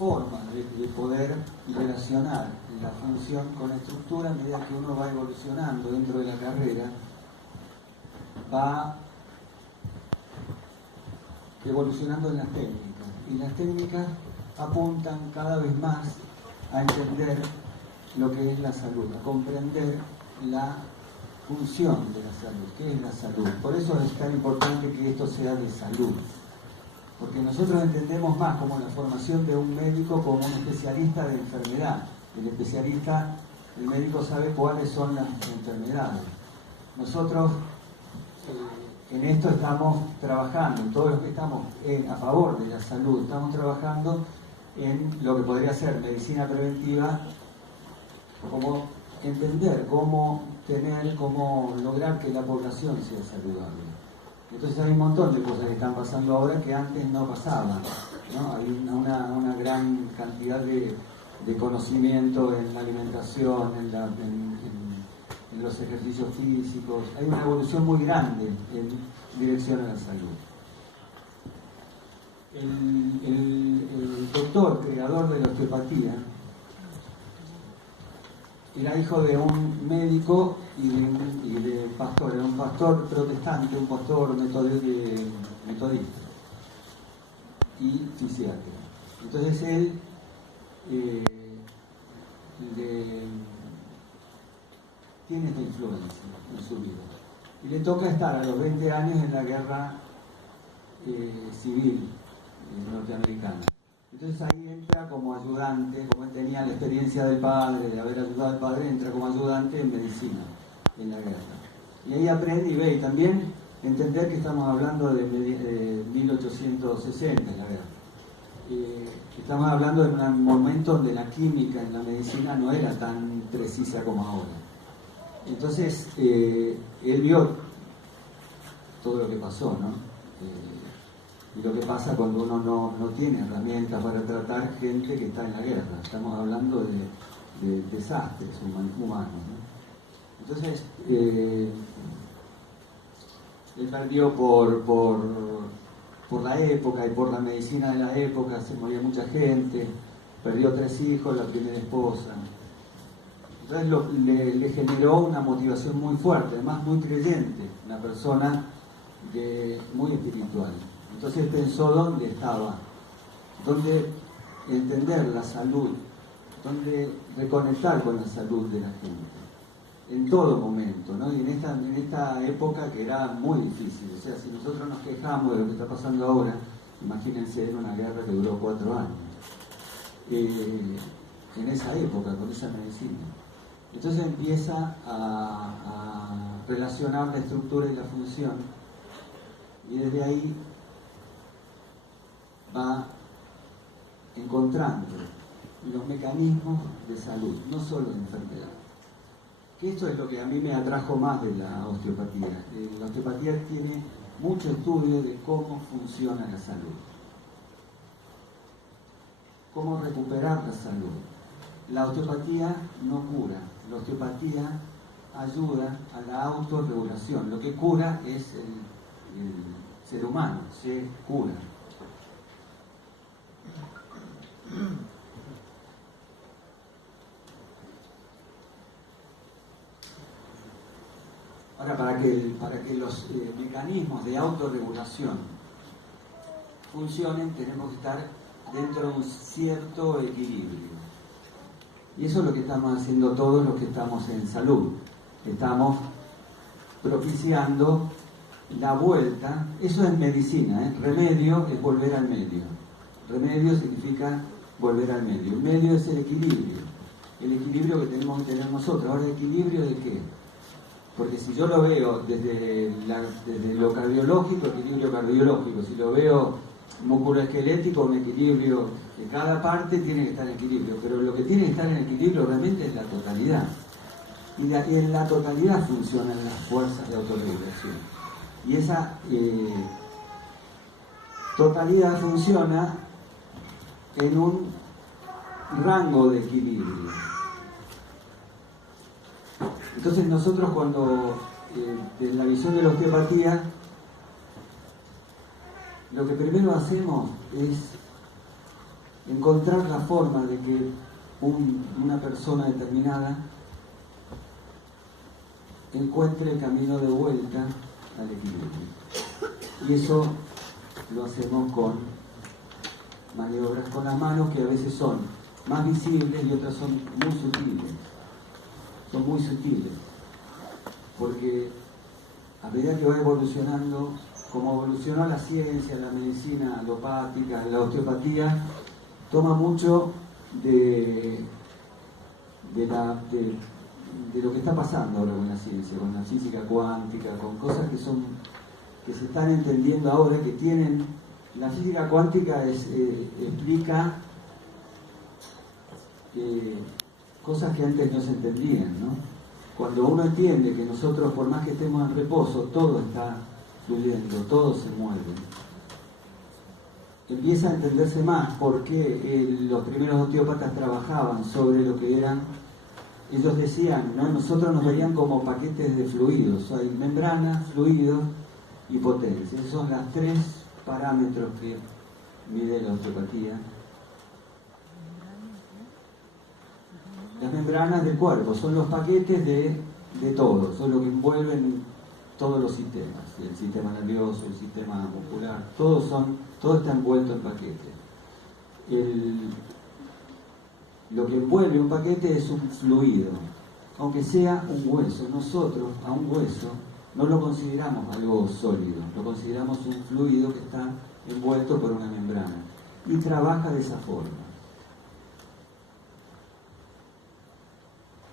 forma de poder relacionar la función con la estructura. A medida que uno va evolucionando dentro de la carrera, va evolucionando en las técnicas, y las técnicas apuntan cada vez más a entender lo que es la salud, a comprender la función de la salud, qué es la salud. Por eso es tan importante que esto sea de salud, porque nosotros entendemos más como la formación de un médico como un especialista de enfermedad. El médico sabe cuáles son las enfermedades. Nosotros en esto estamos trabajando, en todos los que estamos a favor de la salud, estamos trabajando en lo que podría ser medicina preventiva, como entender cómo lograr que la población sea saludable. Entonces hay un montón de cosas que están pasando ahora que antes no pasaban, ¿no? Hay una gran cantidad de conocimiento en la alimentación, en los ejercicios físicos. Hay una evolución muy grande en dirección a la salud. El doctor, creador de la osteopatía, era hijo de un médico y de pastor. Era un pastor protestante, un pastor metodista y fisiatra. Entonces él tiene esta influencia en su vida. Y le toca estar a los 20 años en la guerra civil norteamericana. Entonces ahí entra como ayudante, como él tenía la experiencia del padre, de haber ayudado al padre, entra como ayudante en medicina, en la guerra. Y ahí aprende y ve, y también entender que estamos hablando de 1860 en la guerra. Estamos hablando de un momento donde la química en la medicina no era tan precisa como ahora. Entonces, él vio todo lo que pasó, ¿no? Y lo que pasa cuando uno no tiene herramientas para tratar gente que está en la guerra. Estamos hablando de desastres humanos, ¿no? Entonces, él perdió por la época y por la medicina de la época, se moría mucha gente, perdió 3 hijos, la primera esposa. Entonces le generó una motivación muy fuerte, además muy creyente, una persona muy espiritual. Entonces pensó dónde estaba, dónde entender la salud, dónde reconectar con la salud de la gente, en todo momento, ¿no? Y en esta época que era muy difícil. O sea, si nosotros nos quejamos de lo que está pasando ahora, imagínense en una guerra que duró 4 años, en esa época, con esa medicina. Entonces empieza a relacionar la estructura y la función, y desde ahí va encontrando los mecanismos de salud, no solo de enfermedad. Que esto es lo que a mí me atrajo más de la osteopatía. La osteopatía tiene mucho estudio de cómo funciona la salud, cómo recuperar la salud. La osteopatía no cura, la osteopatía ayuda a la autorregulación. Lo que cura es el ser humano, se cura. Ahora, para que los mecanismos de autorregulación funcionen, tenemos que estar dentro de un cierto equilibrio. Y eso es lo que estamos haciendo todos los que estamos en salud. Estamos propiciando la vuelta. Eso es medicina, ¿eh? Remedio es volver al medio. Remedio significa volver al medio. El medio es el equilibrio que tenemos que tener nosotros. Ahora, ¿equilibrio de qué? Porque si yo lo veo desde lo cardiológico, equilibrio cardiológico. Si lo veo musculoesquelético, un equilibrio, que cada parte tiene que estar en equilibrio. Pero lo que tiene que estar en equilibrio realmente es la totalidad. Y en la totalidad funcionan las fuerzas de autorregulación. Y esa totalidad funciona en un rango de equilibrio. Entonces nosotros cuando, en la visión de la osteopatía, lo que primero hacemos es encontrar la forma de que una persona determinada encuentre el camino de vuelta al equilibrio. Y eso lo hacemos con maniobras con las manos que a veces son más visibles y otras son muy sutiles. Son muy sutiles. Porque a medida que va evolucionando, como evolucionó la ciencia, la medicina alopática, la osteopatía, toma mucho de lo que está pasando ahora con la ciencia, con la física cuántica, con cosas que se están entendiendo ahora, que tienen... La física cuántica explica cosas que antes no se entendían, ¿no? Cuando uno entiende que nosotros, por más que estemos en reposo, todo está fluyendo, todo se mueve, empieza a entenderse más por qué los primeros osteópatas trabajaban sobre lo que eran. Ellos decían, ¿no? Nosotros nos veían como paquetes de fluidos, hay membranas, fluidos y potencia. Esos son los tres parámetros que mide la osteopatía. Las membranas del cuerpo son los paquetes de todo, son lo que envuelven todos los sistemas, el sistema nervioso, el sistema muscular, todo está envuelto en paquetes. Lo que envuelve un paquete es un fluido, aunque sea un hueso. Nosotros a un hueso no lo consideramos algo sólido, lo consideramos un fluido que está envuelto por una membrana y trabaja de esa forma.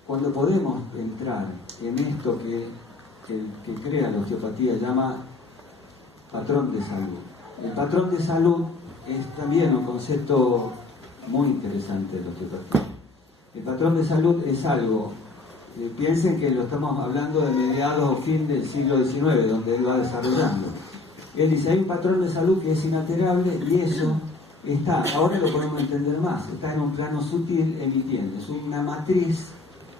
Cuando podemos entrar en esto que crea la osteopatía llama patrón de salud. El patrón de salud es también un concepto muy interesante de la osteopatía. El patrón de salud es algo, piensen que lo estamos hablando de mediados o fin del siglo XIX, donde él va desarrollando. Él dice, hay un patrón de salud que es inalterable y eso está, ahora lo podemos entender más, está en un plano sutil emitiendo, es una matriz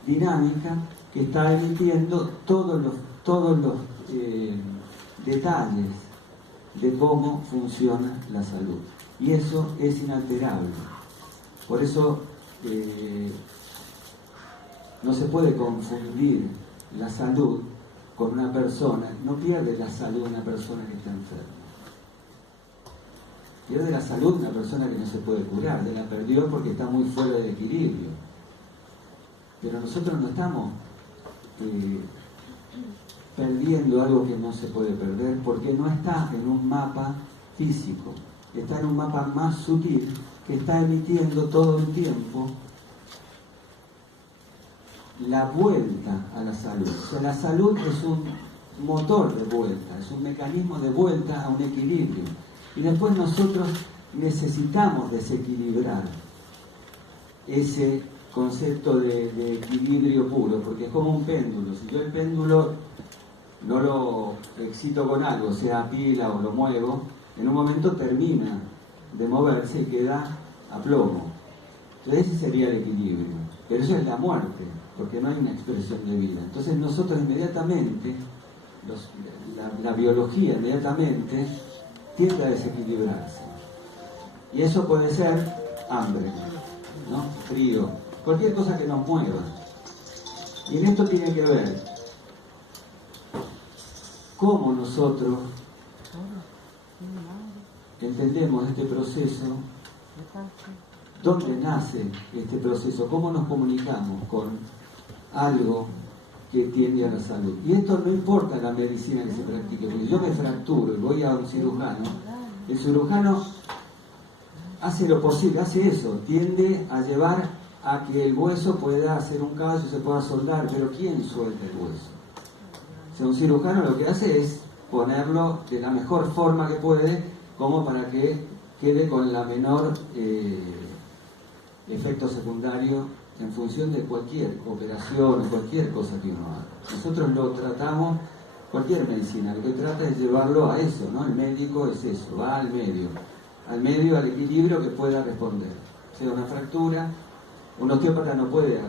dinámica que está emitiendo todos los detalles de cómo funciona la salud. Y eso es inalterable. Por eso no se puede confundir la salud con una persona. No pierde la salud una persona que está enferma. Pierde la salud una persona que no se puede curar. La perdió porque está muy fuera de equilibrio. Pero nosotros no estamos perdiendo algo que no se puede perder porque no está en un mapa físico, está en un mapa más sutil que está emitiendo todo el tiempo la vuelta a la salud. O sea, la salud es un motor de vuelta, es un mecanismo de vuelta a un equilibrio. Y después nosotros necesitamos desequilibrar ese concepto de equilibrio puro, porque es como un péndulo. Si yo el péndulo no lo excito con algo, sea pila o lo muevo, en un momento termina de moverse y queda a plomo. Entonces ese sería el equilibrio. Pero eso es la muerte, porque no hay una expresión de vida. Entonces nosotros inmediatamente, la biología inmediatamente tiende a desequilibrarse. Y eso puede ser hambre, ¿no? Frío, cualquier cosa que nos mueva. Y en esto tiene que ver cómo nosotros entendemos este proceso, dónde nace este proceso, cómo nos comunicamos con algo que tiende a la salud. Y esto no importa la medicina que se practique, porque yo me fracturo y voy a un cirujano, el cirujano hace lo posible, hace eso, tiende a llevar a que el hueso pueda hacer un callo, se pueda soldar, pero ¿quién suelta el hueso? O sea, un cirujano lo que hace es ponerlo de la mejor forma que puede, como para que quede con la menor efecto secundario en función de cualquier operación o cualquier cosa que uno haga. Nosotros lo tratamos, cualquier medicina, lo que trata es llevarlo a eso, ¿no? El médico es eso, va al medio, al equilibrio que pueda responder. O sea, una fractura, un osteópata no puede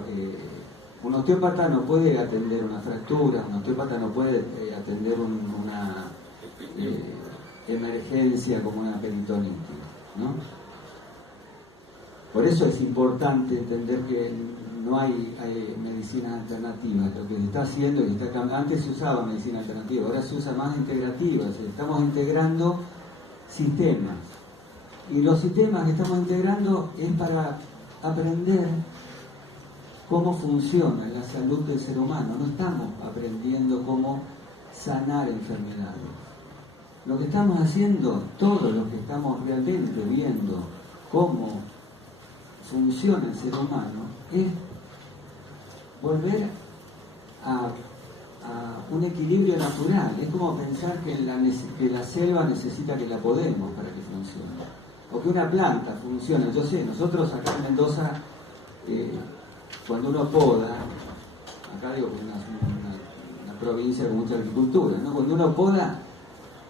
atender una fractura, un osteópata no puede atender una emergencia como una peritonitis, ¿no? Por eso es importante entender que no hay medicinas alternativas. Lo que se está haciendo, antes se usaba medicina alternativa, ahora se usa más integrativa. Estamos integrando sistemas. Y los sistemas que estamos integrando es para aprender cómo funciona la salud del ser humano. No estamos aprendiendo cómo sanar enfermedades. Lo que estamos haciendo, todos los que estamos realmente viendo cómo funciona el ser humano, es volver a un equilibrio natural. Es como pensar que la selva necesita que la podemos para que funcione, o que una planta funcione. Yo sé, nosotros acá en Mendoza, cuando uno poda, acá digo que es una provincia con mucha agricultura, ¿no? Cuando uno poda,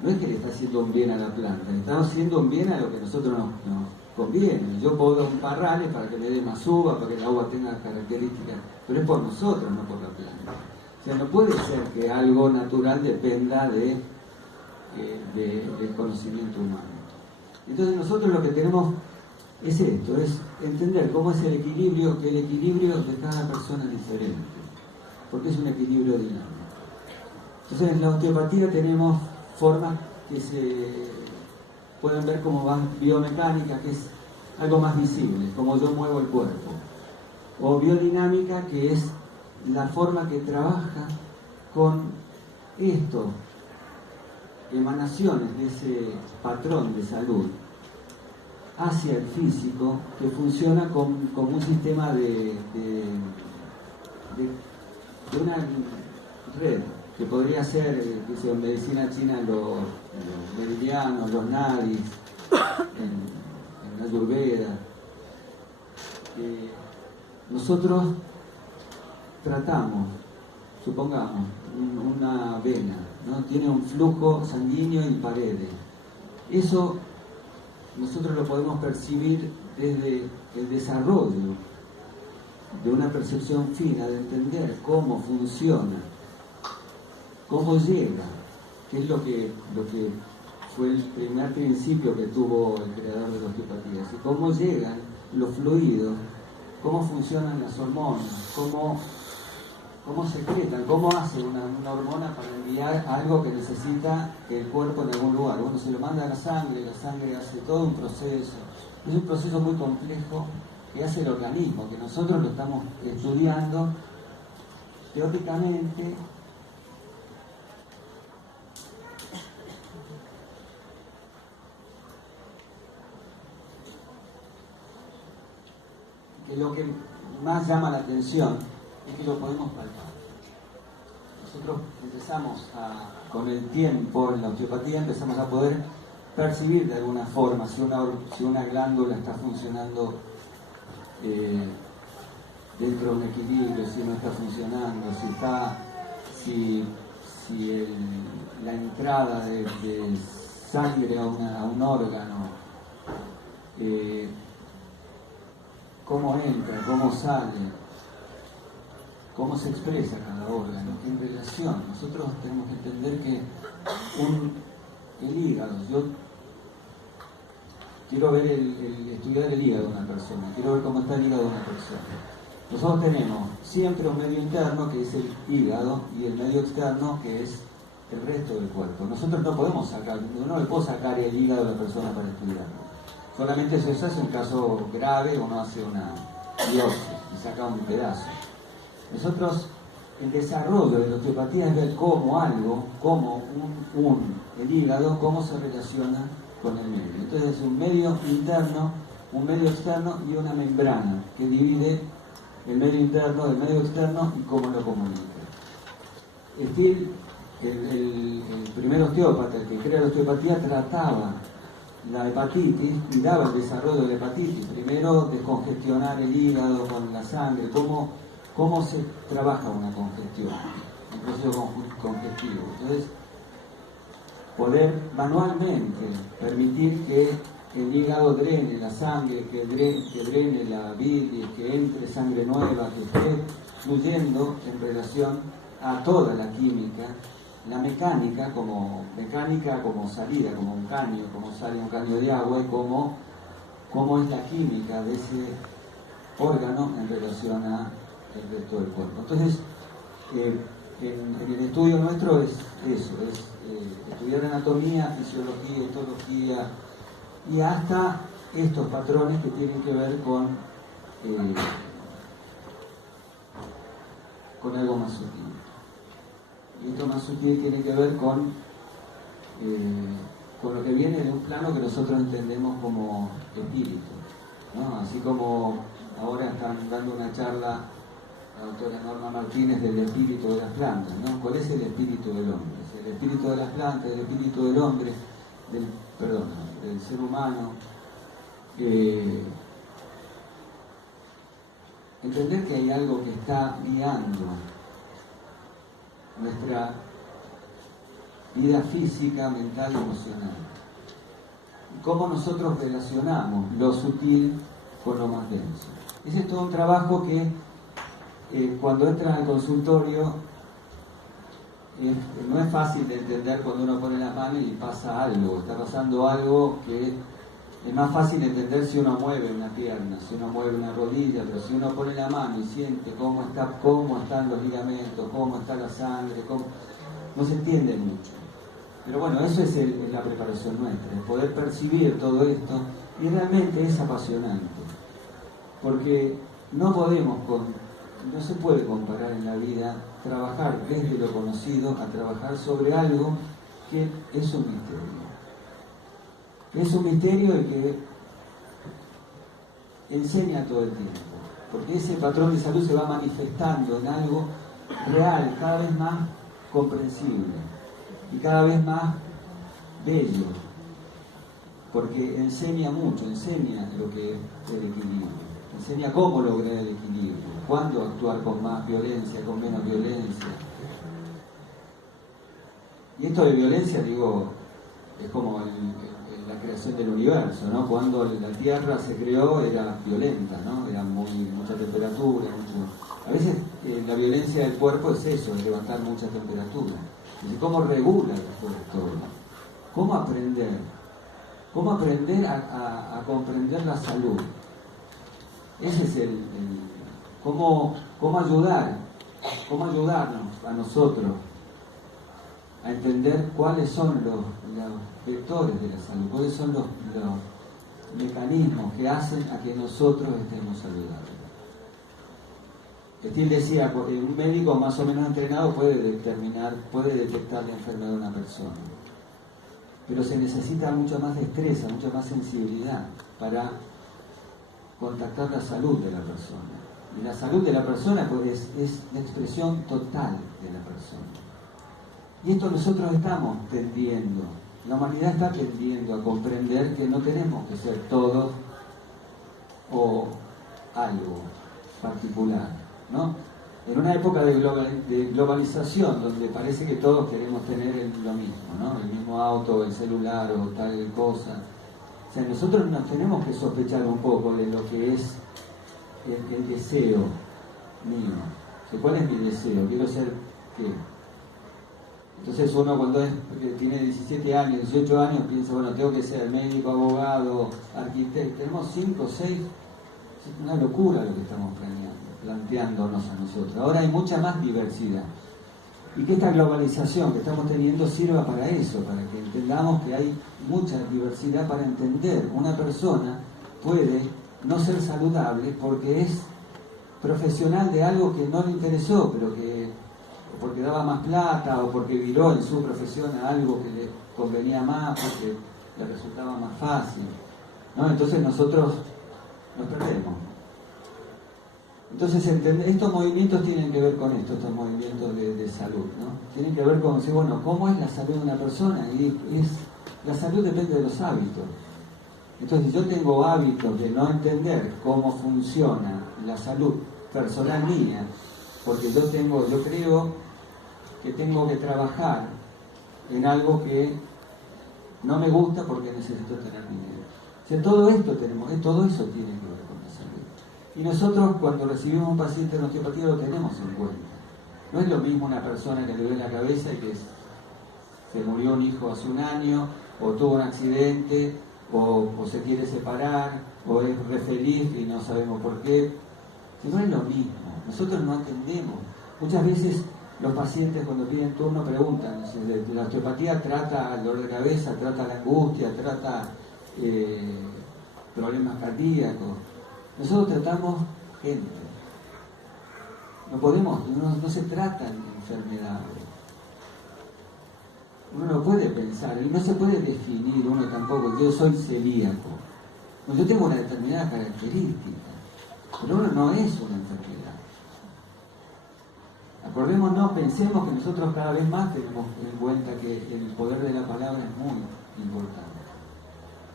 no es que le está haciendo un bien a la planta, le está haciendo un bien a lo que a nosotros nos conviene. Yo podo un parrales para que me dé más uva, para que el agua tenga características, pero es por nosotros, no por la planta. O sea, no puede ser que algo natural dependa del conocimiento humano. Entonces nosotros lo que tenemos es esto, es entender cómo es el equilibrio, que el equilibrio de cada persona es diferente, porque es un equilibrio dinámico. Entonces en la osteopatía tenemos formas que se pueden ver como más biomecánica, que es algo más visible, como yo muevo el cuerpo, o biodinámica, que es la forma que trabaja con esto, emanaciones de ese patrón de salud hacia el físico, que funciona como un sistema de una red, que podría ser, en medicina china, los meridianos, los nadis, en la Ayurveda. Nosotros tratamos, supongamos, una vena, ¿no? Tiene un flujo sanguíneo y paredes. Eso nosotros lo podemos percibir desde el desarrollo de una percepción fina, de entender cómo funciona, cómo llega, que es lo que fue el primer principio que tuvo el creador de la osteopatía, y cómo llegan los fluidos, cómo funcionan las hormonas, cómo secretan, cómo hace una hormona para enviar algo que necesita el cuerpo en algún lugar. Uno se lo manda a la sangre hace todo un proceso. Es un proceso muy complejo que hace el organismo, que nosotros lo estamos estudiando teóricamente. Que lo que más llama la atención es que lo podemos palpar. Nosotros empezamos con el tiempo, en la osteopatía, empezamos a poder percibir de alguna forma si una glándula está funcionando dentro de un equilibrio, si no está funcionando, si la entrada de sangre a un órgano, cómo entra, cómo sale, cómo se expresa cada órgano, en relación. Nosotros tenemos que entender que el hígado, yo quiero ver estudiar el hígado de una persona, quiero ver cómo está el hígado de una persona. Nosotros tenemos siempre un medio interno, que es el hígado, y el medio externo, que es el resto del cuerpo. Nosotros no podemos sacar, no le puedo sacar el hígado a la persona para estudiarlo. Solamente se hace en caso grave, uno hace una biopsia y saca un pedazo. Nosotros, el desarrollo de la osteopatía es ver cómo el hígado, cómo se relaciona con el medio. Entonces es un medio interno, un medio externo y una membrana que divide el medio interno del medio externo y cómo lo comunica. Still, el primer osteópata, el que crea la osteopatía, trataba la hepatitis, cuidaba el desarrollo de la hepatitis. Primero, descongestionar el hígado con la sangre, cómo se trabaja una congestión, un proceso congestivo. Entonces, poder manualmente permitir que el hígado drene la sangre, que drene la bilis, que entre sangre nueva, que esté fluyendo en relación a toda la química, la mecánica como salida, como un caño, como sale un caño de agua, y como cómo es la química de ese órgano en relación al resto del cuerpo. Entonces, en el estudio nuestro es eso, es estudiar anatomía, fisiología, histología y hasta estos patrones que tienen que ver con algo más sutil. Y esto más sutil tiene que ver con lo que viene de un plano que nosotros entendemos como espíritu, ¿no? Así como ahora están dando una charla la doctora Norma Martínez del espíritu de las plantas, ¿no? ¿Cuál es el espíritu del hombre? ¿Es el espíritu de las plantas, el espíritu del hombre, del ser humano? Entender que hay algo que está guiando nuestra vida física, mental y emocional. Y cómo nosotros relacionamos lo sutil con lo más denso. Ese es todo un trabajo que cuando entran al consultorio no es fácil de entender cuando uno pone la mano y pasa algo, está pasando algo que es más fácil de entender si uno mueve una pierna, si uno mueve una rodilla, pero si uno pone la mano y siente cómo están los ligamentos, cómo está la sangre, no se entiende mucho. Pero bueno, eso es la preparación nuestra, es poder percibir todo esto, y realmente es apasionante, porque no se puede comparar en la vida trabajar desde lo conocido a trabajar sobre algo que es un misterio. Es un misterio y que enseña todo el tiempo, porque ese patrón de salud se va manifestando en algo real, cada vez más comprensible y cada vez más bello, porque enseña mucho, enseña lo que es el equilibrio, enseña cómo lograr el equilibrio, cuándo actuar con más violencia, con menos violencia. Y esto de violencia, digo, es como la creación del universo, ¿no? Cuando la Tierra se creó era violenta, ¿no? Era mucha temperatura, A veces la violencia del cuerpo es eso, es levantar mucha temperatura. Entonces, ¿cómo regula después todo? ¿Cómo aprender? ¿Cómo aprender a comprender la salud? Ese es cómo ayudarnos a nosotros a entender cuáles son los vectores de la salud, cuáles son los mecanismos que hacen a que nosotros estemos saludables. Steele decía, un médico más o menos entrenado puede detectar la enfermedad de una persona, pero se necesita mucha más destreza, mucha más sensibilidad para contactar la salud de la persona. Y la salud de la persona pues, es la expresión total de la persona. Y esto nosotros estamos tendiendo, la humanidad está tendiendo a comprender que no tenemos que ser todos o algo particular, ¿no? En una época de globalización, donde parece que todos queremos tener lo mismo, ¿no? El mismo auto, el celular o tal cosa. O sea, nosotros nos tenemos que sospechar un poco de lo que es el deseo mío. ¿Cuál es mi deseo? Quiero ser ¿qué? Entonces uno cuando tiene 17 años, 18 años, piensa, bueno, tengo que ser médico, abogado, arquitecto. Tenemos 5 o 6, es una locura lo que estamos planteándonos a nosotros. Ahora hay mucha más diversidad. Y que esta globalización que estamos teniendo sirva para eso, para que entendamos que hay mucha diversidad para entender. Una persona puede no ser saludable porque es profesional de algo que no le interesó, pero porque daba más plata o porque viró en su profesión a algo que le convenía más, porque le resultaba más fácil, ¿no? Entonces nosotros nos perdemos. Entonces estos movimientos tienen que ver con esto, estos movimientos de salud, ¿no? Tienen que ver con decir, bueno, ¿cómo es la salud de una persona? La salud depende de los hábitos. Entonces, si yo tengo hábitos de no entender cómo funciona la salud personal mía, porque yo creo que tengo que trabajar en algo que no me gusta porque necesito tener dinero. O sea, todo eso tiene que ver con la salud. Y nosotros cuando recibimos un paciente en osteopatía lo tenemos en cuenta. No es lo mismo una persona que le duele la cabeza y que se murió un hijo hace un año, o tuvo un accidente, o se quiere separar, o es re feliz y no sabemos por qué. Si no es lo mismo, nosotros no atendemos. Muchas veces los pacientes cuando piden turno preguntan, si la osteopatía trata el dolor de cabeza, trata la angustia, trata problemas cardíacos. Nosotros tratamos gente. No podemos, no se tratan enfermedades. Uno no puede pensar, y no se puede definir uno tampoco, yo soy celíaco. No, yo tengo una determinada característica, pero uno no es una enfermedad. Acordémonos, pensemos que nosotros cada vez más tenemos en cuenta que el poder de la palabra es muy importante.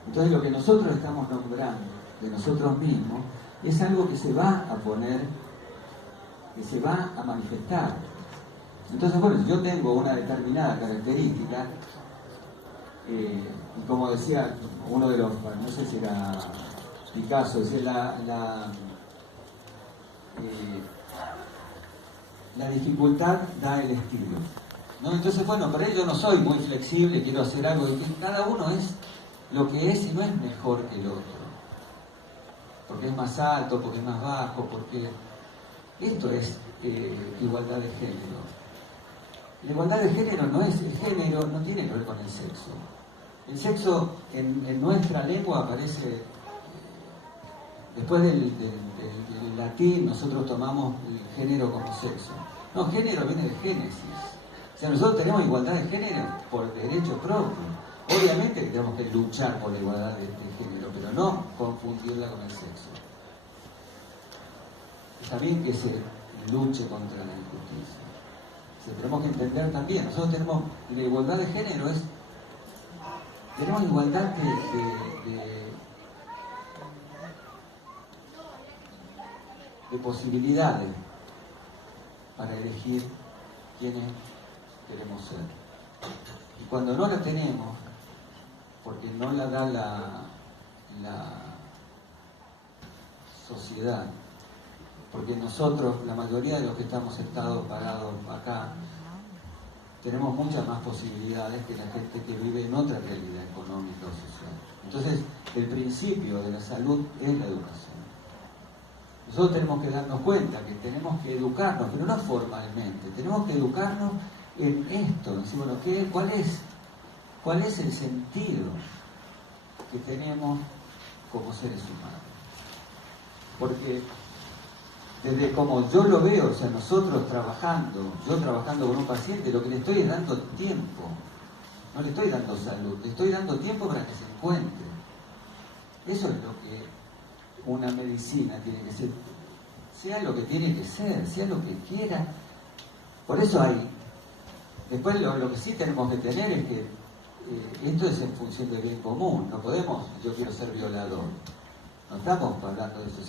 Entonces lo que nosotros estamos nombrando de nosotros mismos es algo que se va a poner, que se va a manifestar. Entonces, bueno, si yo tengo una determinada característica, y como decía uno de los, no sé si era Picasso, decía la dificultad da el estilo, ¿no? Entonces, bueno, por ello yo no soy muy flexible, quiero hacer algo de que cada uno es lo que es y no es mejor que el otro, porque es más alto, porque es más bajo, porque esto es igualdad de género. La igualdad de género no es, el género no tiene que ver con el sexo. El sexo en nuestra lengua aparece, después del latín nosotros tomamos el género como sexo. No, género viene de Génesis. O sea, nosotros tenemos igualdad de género por derecho propio. Obviamente que tenemos que luchar por la igualdad de género, pero no confundirla con el sexo. Está bien que se luche contra la injusticia. O sea, tenemos que entender también, nosotros tenemos, la igualdad de género es, tenemos igualdad de posibilidades para elegir quiénes queremos ser. Y cuando no la tenemos, porque no la da la sociedad, porque nosotros, la mayoría de los que estamos sentados, parados acá, tenemos muchas más posibilidades que la gente que vive en otra realidad económica o social. Entonces, el principio de la salud es la educación. Nosotros tenemos que darnos cuenta que tenemos que educarnos, pero no formalmente, tenemos que educarnos en esto, decir, bueno, ¿cuál es el sentido que tenemos como seres humanos? Porque desde como yo lo veo, o sea, nosotros yo trabajando con un paciente, lo que le estoy es dando tiempo, no le estoy dando salud, le estoy dando tiempo para que se encuentre. Eso es lo que una medicina tiene que ser, sea lo que tiene que ser, sea lo que quiera. Por eso hay, después lo que sí tenemos que tener es que esto es en función del bien común, no podemos, yo quiero ser violador. No estamos hablando de eso,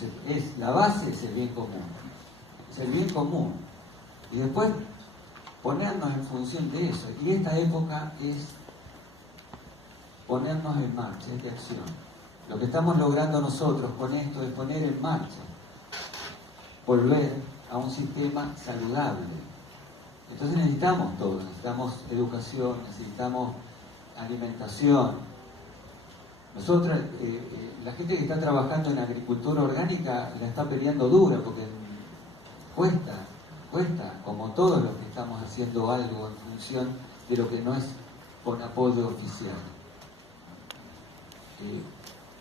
la base es el bien común. Es el bien común. Y después ponernos en función de eso. Y esta época es ponernos en marcha, es de acción. Lo que estamos logrando nosotros con esto es poner en marcha, volver a un sistema saludable. Entonces necesitamos todo, necesitamos educación, necesitamos alimentación. Nosotros, la gente que está trabajando en agricultura orgánica la está peleando dura porque cuesta, como todos los que estamos haciendo algo en función de lo que no es con apoyo oficial.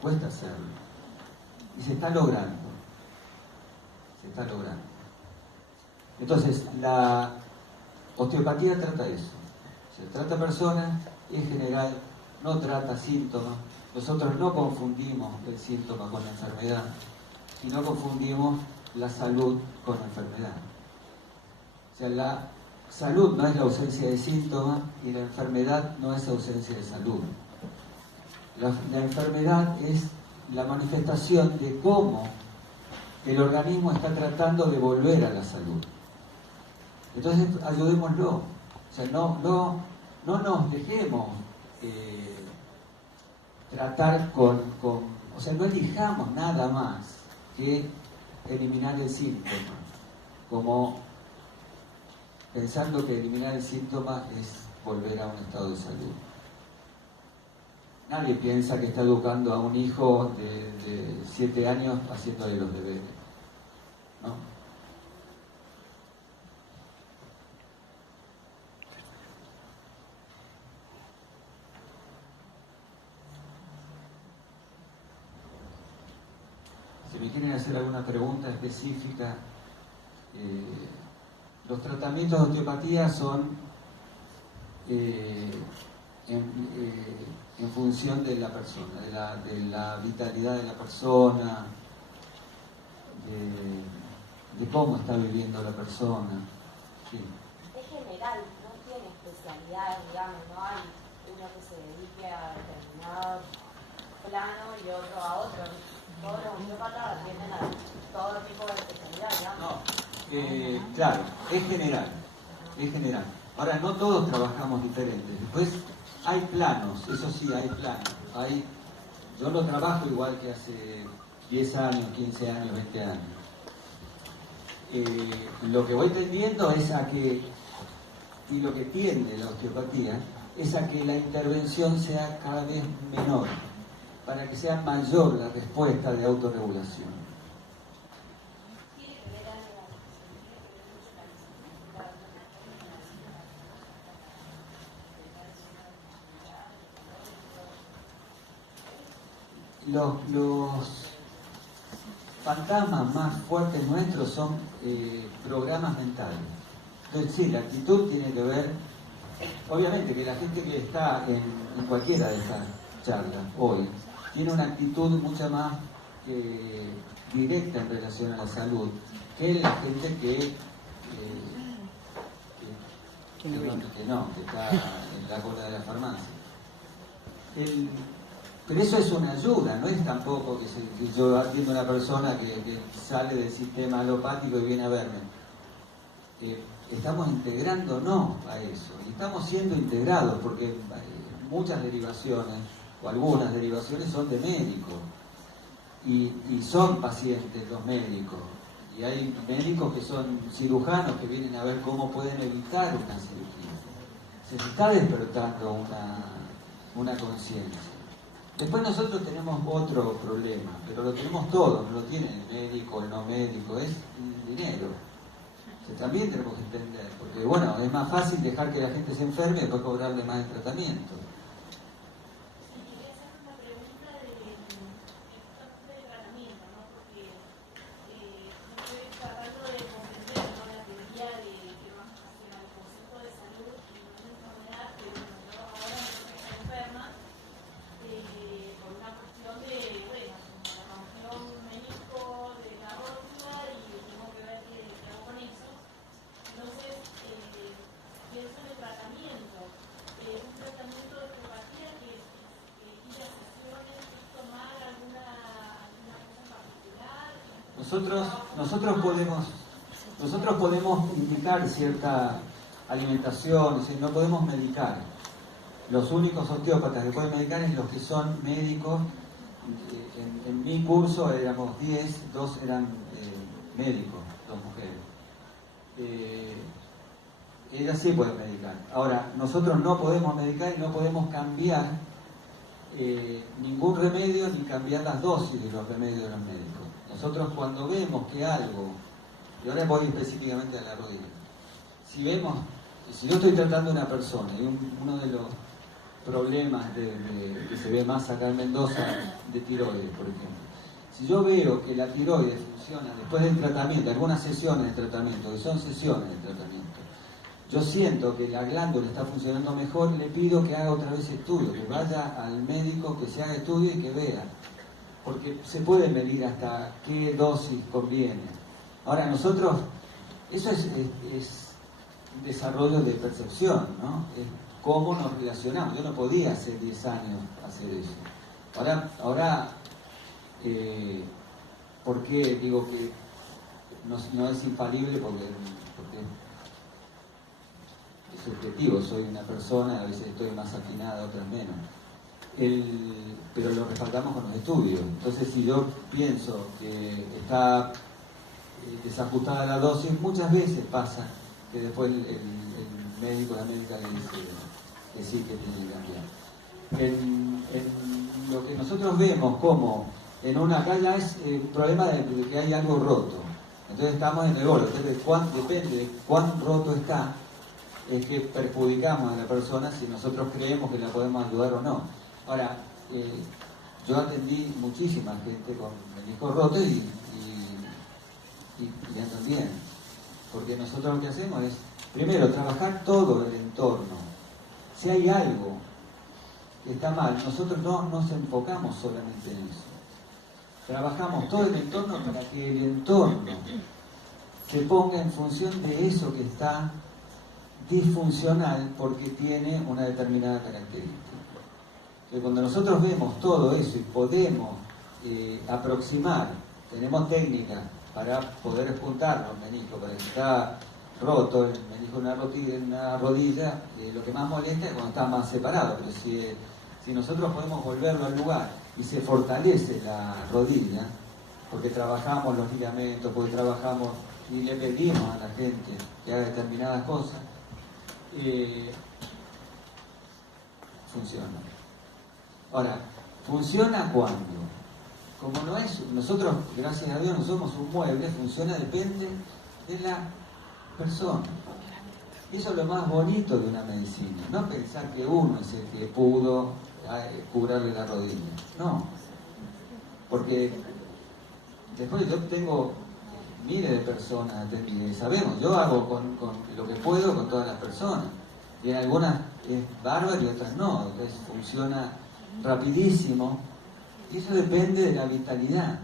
Cuesta hacerlo. Y se está logrando. Entonces, la osteopatía trata eso. Se trata personas, en general, no trata síntomas. Nosotros no confundimos el síntoma con la enfermedad y no confundimos la salud con la enfermedad. O sea, la salud no es la ausencia de síntomas y la enfermedad no es ausencia de salud. La enfermedad es la manifestación de cómo el organismo está tratando de volver a la salud. Entonces, ayudémoslo. O sea, no nos dejemos tratar o sea, no elijamos nada más que eliminar el síntoma, como pensando que eliminar el síntoma es volver a un estado de salud. Nadie piensa que está educando a un hijo de 7 años haciéndole los deberes, ¿no? Si me quieren hacer alguna pregunta específica, los tratamientos de osteopatía son en función de la persona, de la vitalidad de la persona, de cómo está viviendo la persona. Sí. Es general, no tiene especialidad, digamos, no hay uno que se dedique a determinado plano y otro a otro. Todos los osteópatas atienden a todo tipo de especialidad, digamos. No, claro, es general, es general. Ahora, no todos trabajamos diferentes. Después hay planos, eso sí, hay planos. Yo lo trabajo igual que hace 10 años, 15 años, 20 años. Lo que voy tendiendo es a que, y lo que tiende la osteopatía, es a que la intervención sea cada vez menor, para que sea mayor la respuesta de autorregulación. Los fantasmas más fuertes nuestros son programas mentales. Entonces sí, la actitud tiene que ver, obviamente que la gente que está en cualquiera de estas charlas hoy, tiene una actitud mucho más directa en relación a la salud que la gente que está en la cola de la farmacia. Pero eso es una ayuda, no es tampoco que yo atiendo a una persona que sale del sistema alopático y viene a verme. Estamos integrándonos a eso, y estamos siendo integrados porque muchas derivaciones, o algunas derivaciones, son de médicos, y son pacientes los médicos, y hay médicos que son cirujanos que vienen a ver cómo pueden evitar una cirugía. Se está despertando una conciencia. Después nosotros tenemos otro problema, pero lo tenemos todos, no lo tiene el médico, el no médico, es el dinero. O sea, también tenemos que entender, porque bueno, es más fácil dejar que la gente se enferme y después cobrarle más el tratamiento. Nosotros podemos indicar cierta alimentación, es decir, no podemos medicar. Los únicos osteópatas que pueden medicar es los que son médicos. En mi curso éramos 10, 2 eran médicos, 2 mujeres. Ellas sí pueden medicar. Ahora, nosotros no podemos medicar y no podemos cambiar ningún remedio ni cambiar las dosis de los remedios de los médicos. Nosotros cuando vemos que algo, y ahora voy específicamente a la rodilla, si yo estoy tratando a una persona y uno de los problemas que se ve más acá en Mendoza de tiroides, por ejemplo, si yo veo que la tiroides funciona después del tratamiento, algunas sesiones de tratamiento, que son sesiones de tratamiento, yo siento que la glándula está funcionando mejor, le pido que haga otra vez estudio, que vaya al médico, que se haga estudio y que vea. Porque se puede medir hasta qué dosis conviene. Ahora nosotros, eso es desarrollo de percepción, ¿no? Es cómo nos relacionamos. Yo no podía hace 10 años hacer eso. Ahora ¿por qué digo que no es infalible? Porque es subjetivo, soy una persona, a veces estoy más afinada, otras menos. Pero lo respaldamos con los estudios. Entonces, si yo pienso que está desajustada la dosis, muchas veces pasa que después el médico, la médica le dice que sí, que tiene que cambiar. en lo que nosotros vemos como en una calle es un problema de que hay algo roto. Entonces estamos en el gol. Entonces depende de cuán roto está, es que perjudicamos a la persona si nosotros creemos que la podemos ayudar o no. Ahora, yo atendí muchísima gente con meniscos rotos y andan bien. Porque nosotros lo que hacemos es, primero, trabajar todo el entorno. Si hay algo que está mal, nosotros no nos enfocamos solamente en eso. Trabajamos todo el entorno para que el entorno se ponga en función de eso que está disfuncional porque tiene una determinada característica. Que cuando nosotros vemos todo eso y podemos aproximar, tenemos técnicas para poder juntar los meniscos, para que está roto el menisco en una rodilla, lo que más molesta es cuando está más separado, pero si nosotros podemos volverlo al lugar y se fortalece la rodilla, porque trabajamos los ligamentos, porque trabajamos y le pedimos a la gente que haga determinadas cosas, funciona. Ahora, ¿funciona cuándo? Como no es, nosotros, gracias a Dios, no somos un mueble, funciona, depende de la persona. Eso es lo más bonito de una medicina, no pensar que uno es el que pudo curarle la rodilla, no. Porque después yo tengo miles de personas atendidas y sabemos, yo hago con lo que puedo con todas las personas. Y en algunas es bárbaro y otras no, entonces funciona rapidísimo. Y eso depende de la vitalidad.